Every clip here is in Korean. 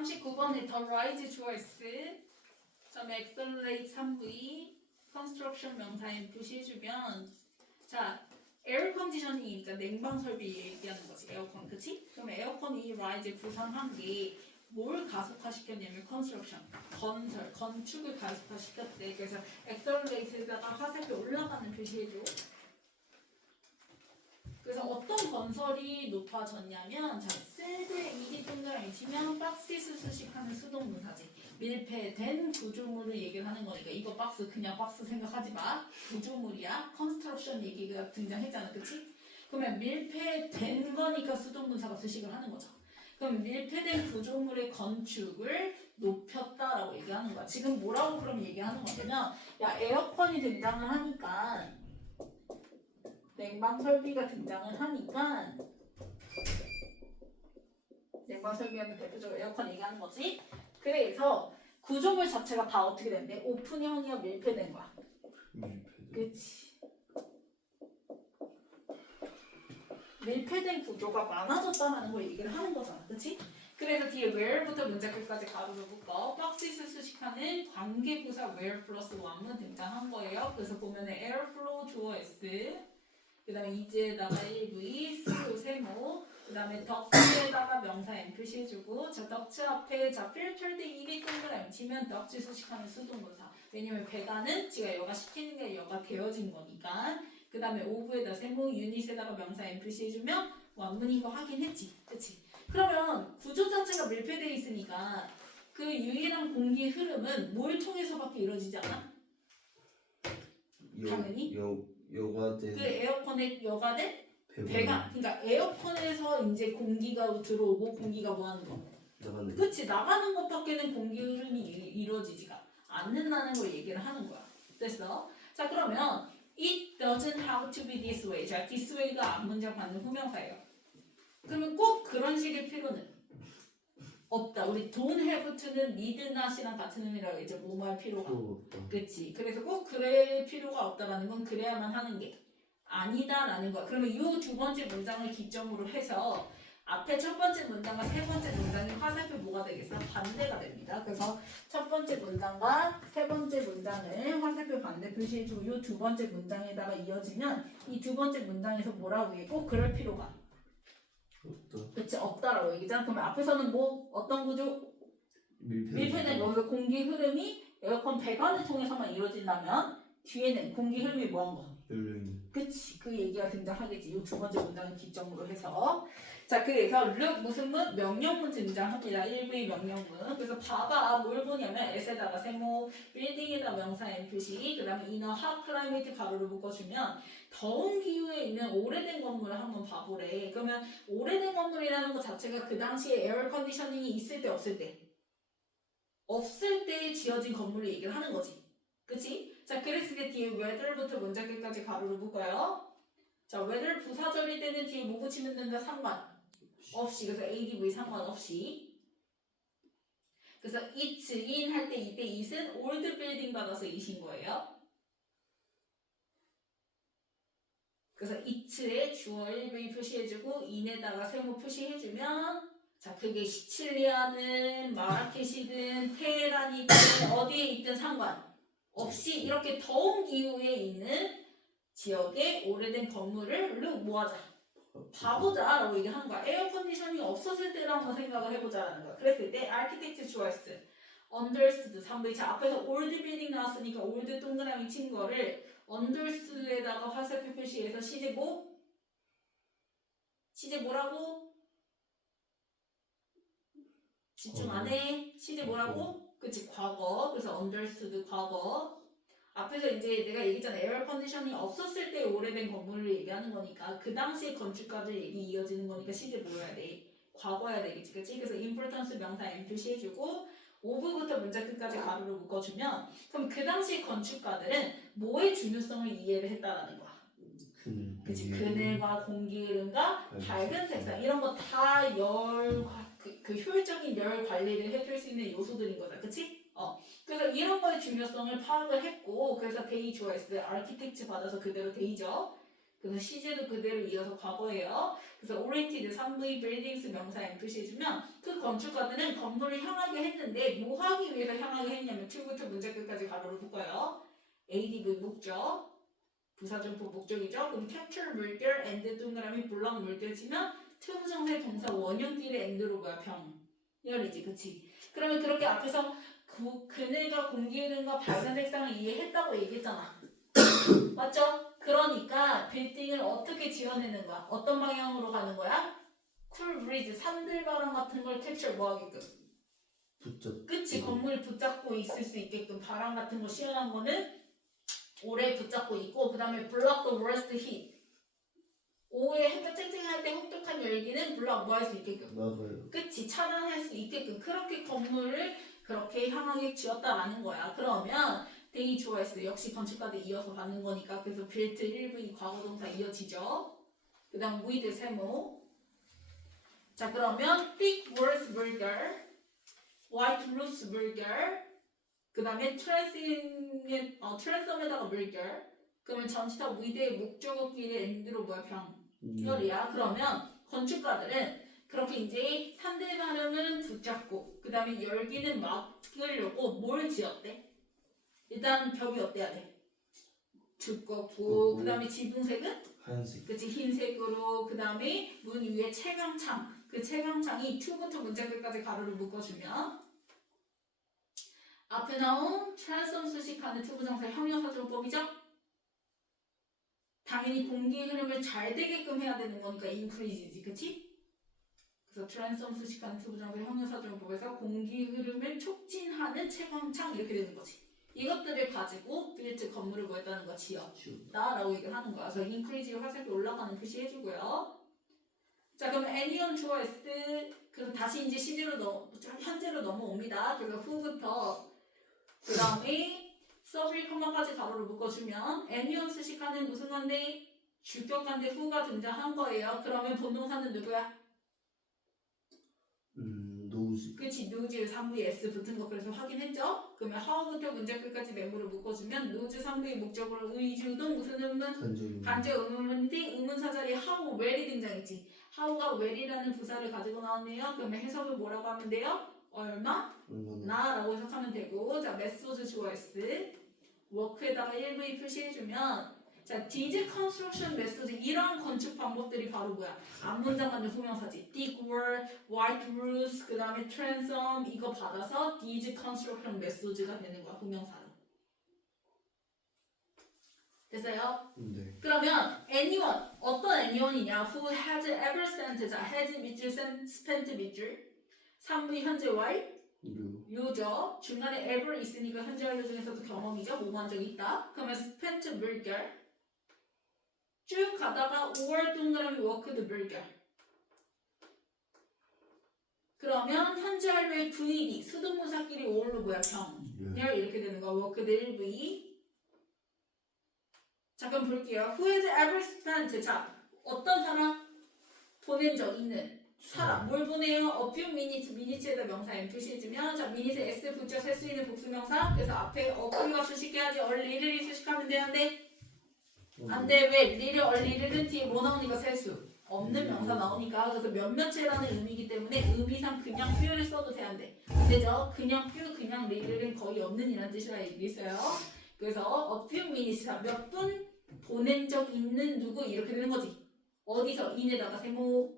39번에 the rise 주어 S 그다음에 accelerate 3V construction 명사인 표시해주면 자 에어 컨디셔닝이니까 냉방 설비 얘기하는 거지 에어컨 그치? 그럼 에어컨이 rise 구성한 게 뭘 가속화시켰냐면 construction 건설 건축을 가속화시켰대. 그래서 accelerate에다가 화살표 올라가는 표시해줘. 그래서 어떤 건설이 높아졌냐면 자 셀드에 일이 동그라미 치면 박스에서 수식하는 수동문사지 밀폐된 구조물을 얘기를 하는 거니까 이거 박스 그냥 박스 생각하지 마. 구조물이야. 컨스트럭션 얘기가 등장했잖아. 그치? 그러면 밀폐된 거니까 수동문사가 수식을 하는 거죠. 그럼 밀폐된 구조물의 건축을 높였다라고 얘기하는 거야. 지금 뭐라고 그럼 얘기하는 거냐면 야 에어컨이 등장을 하니까 냉방 설비가 등장을 하니까 냉방 설비하면 대표적으로 에어컨 얘기하는 거지. 그래서 구조물 자체가 다 어떻게 된대? 오픈형이야 밀폐된 거야. 그치. 밀폐된 구조가 많아졌다는 걸 얘기를 하는 거잖아. 그치? 그래서 뒤에 where부터 문제 끝까지 가로를 묶어 박스에서 수식하는 관계부사 where 플러스 one문 등장한 거예요. 그래서 보면은 airflow 주어 S 그 다음에 이즈에다가 1V, 수요 세모 그 다음에 덕츠에다가 명사 M 표시해주고 자 덕츠 앞에 자 filtered 입이 동그라미 치면 덕츠 수식하는 수동문사 왜냐면 배가는 지가 여가 시키는 게 여가 되어진 거니까 그 다음에 오브에다 세모 유닛에다가 명사 M 표시해주면 완문인 거 확인했지 그치? 그러면 구조 자체가 밀폐되어 있으니까 그 유일한 공기 흐름은 뭘 통해서밖에 이루어지지 않아? 당연히 여과된 그 에어컨에 여가된 배관 그러니까 에어컨에서 이제 공기가 들어오고 공기가 뭐 하는 거? 나가는 그치 나가는 것밖에는 공기 흐름이 이루어지지가 않는다는 걸 얘기를 하는 거야. 됐어? 자 그러면 it doesn't have to be this way. 자 this way가 앞문장 받는 후명사예요. 그러면 꼭 그런 식의 필요는 없다. 우리 don't have to는 need not이랑 같은 의미라고 이제 뭐뭐 할 필요가 없다. 그치. 그래서 꼭 그럴 필요가 없다라는 건 그래야만 하는 게 아니다라는 거야. 그러면 이 두 번째 문장을 기점으로 해서 앞에 첫 번째 문장과 세 번째 문장이 화살표 뭐가 되겠어? 반대가 됩니다. 그래서 첫 번째 문장과 세 번째 문장을 화살표 반대 표시해주고 이 두 번째 문장에다가 이어지면 이 두 번째 문장에서 뭐라고 해? 꼭 그럴 필요가 없다. 그치 없다라고 얘기잖아. 그러면 앞에서는 뭐 어떤 구조? 밀폐된 여기서 공기 흐름이 에어컨 배관을 통해서만 이루어진다면 뒤에는 공기 흐름이 뭐한 거? 그치 그 얘기가 등장하겠지. 이 두 번째 문장을 기점으로 해서 자 그래서 look 무슨 문? 명령문 등장합니다. 1V 명령문. 그래서 봐봐 뭘 보냐면 S에다가 세모 빌딩에다 명사 M 표시 그 다음에 inner hot climate 가로를 묶어주면 더운 기후에 있는 오래된 건물을 한번 봐보래. 그러면 오래된 건물이라는 것 자체가 그 당시에 에어 컨디셔닝이 있을 때 없을 때 없을 때 지어진 건물을 얘기를 하는 거지. 그치? 자, 그랬을 때 뒤에 weather부터 문장 끝까지 가로를 묶어요. 자, weather 부사절일 때는 뒤에 뭐 붙이면 된다? 상관없이. 그래서 ADV 상관없이. 그래서 it's in 할 때 이때 it은 old building 받아서 it인 거예요. 그래서 it에 주어 1V 표시해주고 in에다가 세모 표시해주면 자, 그게 시칠리아든 마라케시든 테헤란이든 어디에 있든 상관없이 이렇게 더운 기후에 있는 지역의 오래된 건물을 뭐하자? 봐보자 라고 얘기하는 거야. 에어컨디셔닝이 없었을 때를 한번 생각을 해보자라는 거야. 그랬을 때 아키텍트 주어스 understood 3V 자 앞에서 old building 나왔으니까 old 동그라미 친 거를 understood에다가 화살표 표시해서 시제 뭐? 시제 뭐라고? 집중 안 해. 시제 뭐라고? 그치 과거. 그래서 understood 과거. 앞에서 이제 내가 얘기했잖아. 에어 컨디션이 없었을 때 오래된 건물을 얘기하는 거니까 그 당시의 건축가들 얘기 이어지는 거니까 시제 뭐여야 돼? 과거여야 되겠지. 그치? 그래서 importance 명사 M 표시해주고 오브부터 문장 끝까지 가로를 묶어주면 그럼 그 당시 건축가들은 뭐의 중요성을 이해를 했다라는 거야. 그치? 그늘과 공기 흐름과 밝은 색상 이런 거 다 그 효율적인 열 관리를 해줄 수 있는 요소들인 거다. 그치? 그래서 이런 거의 중요성을 파악을 했고 그래서 데이 주어스 아키텍트 받아서 그대로 데이죠. 그래서 시제도 그대로 이어서 과거예요. 그래서 oriented 3V buildings 명사 M 표시해주면 그 건축가들은 건물을 향하게 했는데 뭐 하기 위해서 향하게 했냐면 to부터 문제 끝까지 가로를 묶어요. ADV 목적, 부사점법 목적이죠. 그럼 capture 물결, and 동그라미 블럭 물결 치면 투부정사의 동사 원형끼리 and로 뭐야 병렬이지, 그치? 그러면 그렇게 앞에서 그네가 공기 흐름과 밝은 색상을 이해했다고 얘기했잖아. 맞죠? 그러니까 빌딩을 어떻게 지어내는 거야? 어떤 방향으로 가는 거야? 쿨 브리즈, 산들바람 같은 걸 캡처 뭐 하게끔? 그치, 건물을 붙잡고 있을 수 있게끔 바람 같은 거 시원한 거는 오래 붙잡고 있고, 그 다음에 block the worst heat. 오후에 햇볕 쨍쨍할 때 혹독한 열기는 블럭 뭐 할 수 있게끔? 맞아요. 그치, 차단할 수 있게끔 그렇게 건물을 그렇게 향하게 지었다라는 거야. 그러면 they choice 역시 건축가들 이어서 가는 거니까 그래서 built 1V 과거동사 이어지죠. 그 다음 with 세모. 자, 그러면 thick walls burger, white roofs burger, 그 다음에 트랜섬에다가 burger. 그러면 전치사 with의 목적어끼리 and로 뭐야 병렬이야. 그러면 건축가들은 그렇게 이제 산들바람은 붙잡고 그 다음에 열기는 막으려고 뭘 지었대? 일단 벽이 어때야 돼? 두껍고 그 다음에 지붕색은? 하얀색. 그치, 흰색으로. 그 다음에 문 위에 채광창, 그 채광창이 to부터 문자 끝까지 가로를 묶어주면 앞에 나온 트랜스폼 수식하는 투부정사의 형용사조법이죠? 당연히 공기 흐름을 잘 되게끔 해야 되는 거니까 increase지, 그치? 그래서 트랜스폼 수식하는 투부정사의 형용사조법에서 공기 흐름을 촉진하는 채광창 이렇게 되는 거지. 이것들을 가지고 빌트 건물을 뭐 했다는 거 지었다라고 얘기를 하는 거야. 그래서 increase로 화살표 올라가는 표시 해주고요. 자, 그럼 anyone choice. 그래서 다시 이제 시제로 현재로 넘어옵니다. 그래서 who부터 그 다음에 서브리 컴마까지 가로를 묶어주면 anyone 수식하는 무슨 건데? 주격관대 who가 등장한 거예요. 그러면 본동사는 누구야? 노즈. 그치, 노즈 3부에 s 붙은 거 그래서 확인했죠? 그러면 how부터 문제 끝까지 멤버를 묶어주면 노즈 3부의 목적으로 의주동 무슨 의문? 간접 의문인데 의문사 자리에 how, where이 등장했지. how가 where이라는 부사를 가지고 나왔네요. 그러면 해석을 뭐라고 하면 돼요? 얼마? 나라고 해석하면 되고. 자, 메소드 주어스 워크에다가 1V 표시해주면 자, 디즈 컨스트럭션 메소드 이런 건축 방법들이 바로 뭐야? 앞문장 만든 후명사지. thick wall, white roofs, 그 다음에 transom 이거 받아서 디즈 컨스트럭션 메소드가 되는 거야, 후명사로. 됐어요? 네. 그러면 anyone, 어떤 anyone이냐? who has ever spent, 자, has 밑줄, spent 밑줄 3부 현재 while 유죠. 중간에 ever 있으니까 현재 완료 중에서도 경험이죠. 뭐한 적이 있다. 그러면 spent 물결 쭉 가다가 5월 동그라미 worked 물결. 그러면 현재 완료의 VD 수동무사끼리 5월로 뭐야? 병렬 이렇게 되는 거야. worked 1V. 잠깐 볼게요. Who has ever spent? 자, 어떤 사람 보낸 적 있는 사람 뭘 보내요? a few minutes, minutes에다 명사 M 표시해주면 자, minutes에 S 붙여 셀 수 있는 복수명사. 그래서 앞에 a few가 수식해야지 early를 수식하면 되는데 안 돼. 왜? early는 뒤에 뭐 나오니까 셀 수 없는 명사 나오니까. 그래서 몇몇이라는 의미이기 때문에 의미상 그냥 few를 써도 돼, 안 돼? 안 되죠? 그냥 few, 그냥 early는 거의 없는 이라는 뜻이라 얘기했어요. 그래서 a few minutes, 몇 분 보낸 적 있는 누구 이렇게 되는 거지. 어디서? 인에다가 세모.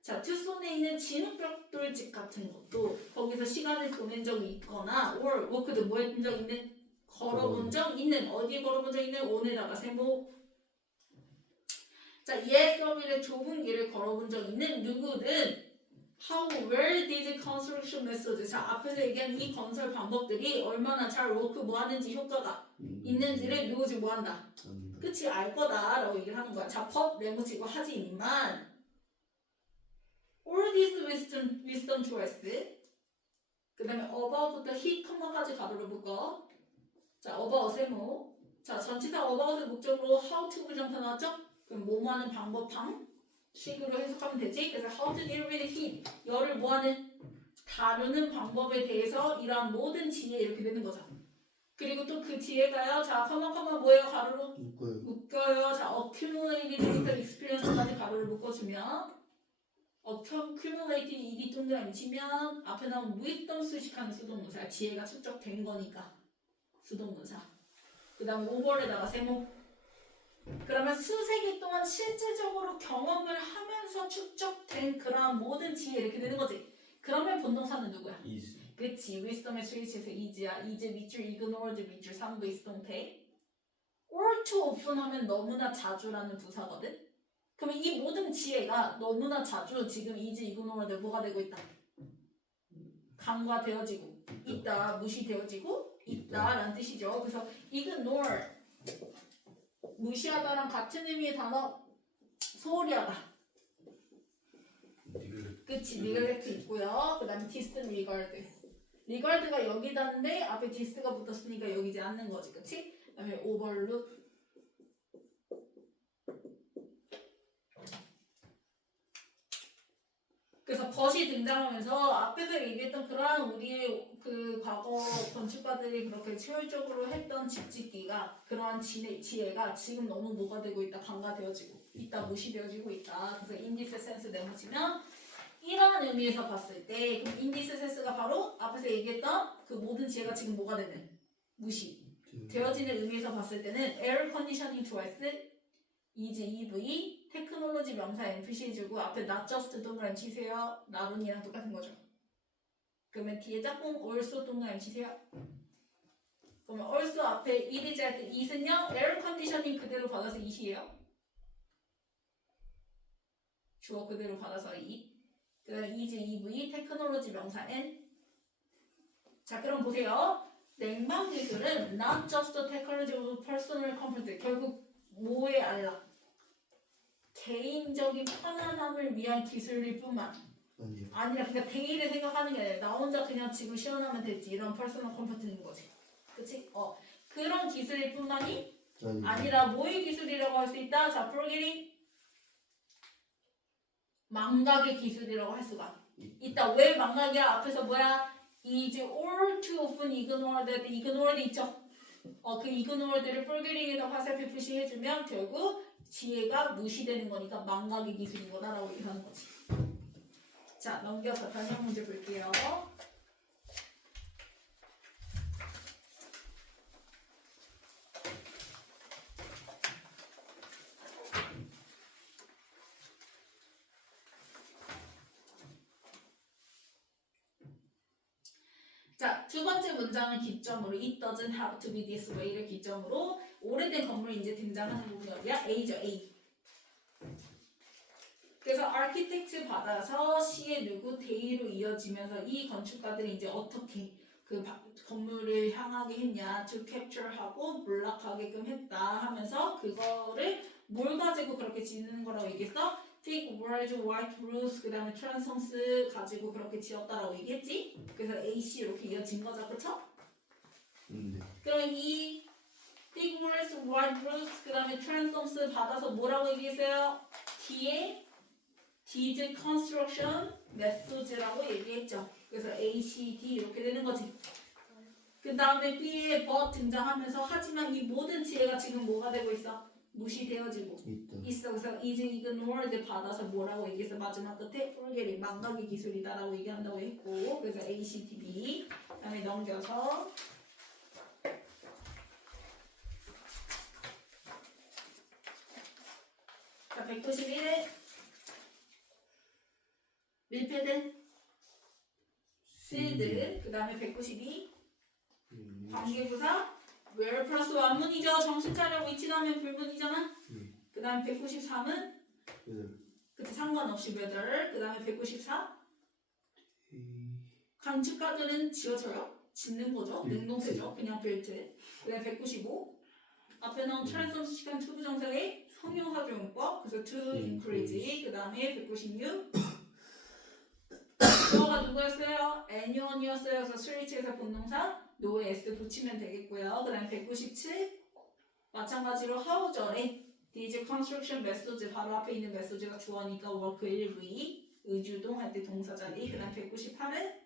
자, 투손에 있는 진흙벽돌집 같은 것도 거기서 시간을 보낸 적이 있거나 or worked 뭐 했던 적 있는? 걸어본 적 있는. 어디에 걸어본 적 있는? 온에다가 세모. 자, 얘 서비를 좁은 길을 걸어본 적 있는 누구든 how well these construction methods. 자, 앞에서 얘기한 이 건설 방법들이 얼마나 잘 work 뭐 하는지 효과가 있는지를 누구지 뭐 한다. 그치, 알 거다 라고 얘기를 하는 거야. 자, 법 메모치고 하지만 all these wisdom choice 그 다음에 about부터 he, 컴마까지 가로를 묶어. 자, about 세모. 자, 전치사 about의 목적으로 how to 부정사 나왔죠? 그럼 뭐뭐 하는 방법 식으로 해석하면 되지. 그래서 how to deal with heat 열을 뭐 하는 다루는 방법에 대해서 이러한 모든 지혜 이렇게 되는 거죠. 그리고 또 그 지혜가요. 자, 컴마 뭐예요? 가로로 묶어요. 자, accumulated experience까지 가로를 묶어주면 accumulated ed 동그라미 치면 앞에 나온 wisdom 수식하는 수동문사 지혜가 축적된 거니까 수동문사 그 다음에 오버에다가 세모 그러면 수세기 동안 실질적으로 경험을 하면서 축적된 그러한 모든 지혜 이렇게 되는 거지 그러면 본동사는 누구야? is. 그치 wisdom의 스위치에서 is야 is 밑줄 ignored 밑줄 3부 이수동태 all too often 하면 너무나 자주라는 부사거든 그러면 이 모든 지혜가 너무나 자주 지금 is ignored 뭐가 되고 있다 간과되어지고 있다 무시되어지고 있다라는 뜻이죠 그래서 ignore 무시하다랑 같은 의미의 단어 소홀히하다 그치 neglect 있고요 그 다음에 disregard regard가 여기다인데 앞에 dis가 붙었으니까 여기지 않는 거지 그치? 그 다음에 overlook 그래서 but이 등장하면서 앞에서 얘기했던 그러한 우리의 그 과거 건축가들이 그렇게 효율적으로 했던 집짓기가 그러한 지혜가 지금 너무 뭐가 되고 있다 간과되어지고 있다 무시되어지고 있다 그래서 인디스 센스 내놓치면 이러한 의미에서 봤을 때 그럼 인디스 센스가 바로 앞에서 얘기했던 그 모든 지혜가 지금 뭐가 되는 무시 되어지는 의미에서 봤을 때는 에러 컨디셔닝 초이스 is EV 테크놀로지 명사 NPC 주고 앞에 not just 동그라미 치세요. 나룬이랑 똑같은 거죠. 그러면 뒤에 짝꿍 also 동그라미 치세요. 그러면 also 앞에 it is 할 때 is는요. 에러 컨디셔닝 그대로 받아서 it이에요. 주어 그대로 받아서 it. 그 다음에 is EV 테크놀로지 명사 N. 자 그럼 보세요. 냉방 기술은 not just technology of personal comfort 결국 뭐에 알라? 개인적인 편안함을 위한 기술일 뿐만 아니라 그냥 데이를 생각하는 게 아니라 나 혼자 그냥 집을 시원하면 됐지 이런 퍼스널 컴포트인 거지 그치? 그런 기술일 뿐만이 아니라 뭐의 기술이라고 할 수 있다? 자, 프로그래밍 망각의 기술이라고 할 수가 있다 왜 망각이야? 앞에서 뭐야? is all too often ignored ignored 있죠? 그 ignored를 프로그래밍에다 화살표 표시해주면 결국 지혜가 무시되는 거니까 망각의 기술인 거다라고 얘기하는 거지. 자, 넘겨서 단역 문제 볼게요. 자, 두 번째 문장을 기점으로 It doesn't have to be this way를 기점으로 오래된 건물이 이제 등장하는 부분이 어디야? A죠, A. 그래서 아키텍트 받아서 C의 누구 데이로 이어지면서 이 건축가들이 이제 어떻게 그 건물을 향하게 했냐, to capture하고 몰락하게끔 했다 하면서 그거를 뭘 가지고 그렇게 짓는 거라고 얘기했어? Thick walls, white roofs, 그 다음에 transoms 가지고 그렇게 지었다라고 얘기했지? 그래서 AC 이렇게 이어진 거죠, 그쵸? 그럼 이 Thick walls, white roofs, 그 다음에 transoms 받아서 뭐라고 얘기했어요? D의 D's construction methods라고 얘기했죠. 그래서 A, C, D 이렇게 되는 거지. 그 다음에 B의 but 등장하면서 하지만 이 모든 지혜가 지금 뭐가 되고 있어? 무시되어지고 있어. 그래서 is ignored 받아서 뭐라고 얘기해서 마지막 끝에 forgetting 망각의 기술이다라고 얘기한다고 했고 그래서 A, C, D, B 그 다음에 넘겨서 자 191에 밀패된 sealed 그 다음에 192 관계부사 where 플러스 완문이죠. 정신 차려 위치하면 불문이잖아. 그 다음에 193은 그치 상관없이 whether 그 다음에 194 건축가들은 지어져요. 짓는 거죠. 능동태죠. 그냥 built 그 다음에 195 앞에 나온 트랜스폼 시간 투부정사의 형용사조용법 그래서 to increase 그 다음에 196 주어가 누구였어요? anyone이었어요. 그래서 스위치에서 본동사 노에 s 붙이면 되겠고요. 그 다음에 197 마찬가지로 how절에 these construction methods 바로 앞에 있는 methods가 주어니까 work 일부이 의주동 할 때 동사 자리 그 다음 198은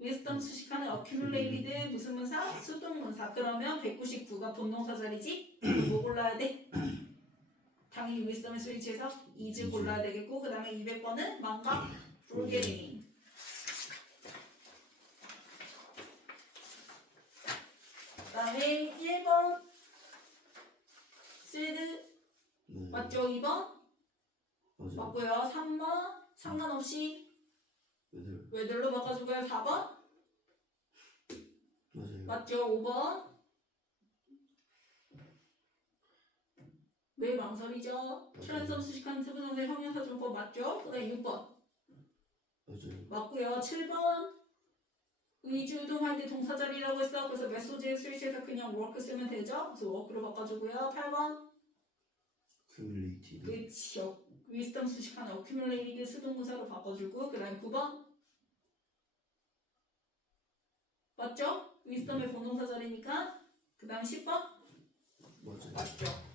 wisdom 수식하는 accumulated 무슨 문사? 수동문사 그러면 199가 본동사 자리지? 뭐 골라야 돼? 당연히 wisdom의 스위치에서 is is. 골라야 되겠고 그 다음에 200번은 망각 forgetting. 그 다음에 1번 said 네. 맞죠? 2번 맞아요. 맞고요. 3번 상관없이 왜들? whether로 바꿔주고요. 4번 맞아요. 맞죠? 5번 왜 망설이죠? 트랜스폼 수식하는 세부정사의 형용사정법 맞죠? 그 다음에 6번 맞아요. 맞고요. 7번 의주동할 때 동사 자리라고 했어. 그래서 메소지의 스위치에서 그냥 work 쓰면 되죠? 그래서 work로 바꿔주고요. 8번 accumulated. 그치요. wisdom 수식하는 accumulated 수동구사로 바꿔주고 그 다음에 9번 맞죠? wisdom의 본동사 자리니까 그 다음 10번 맞아요. 맞죠?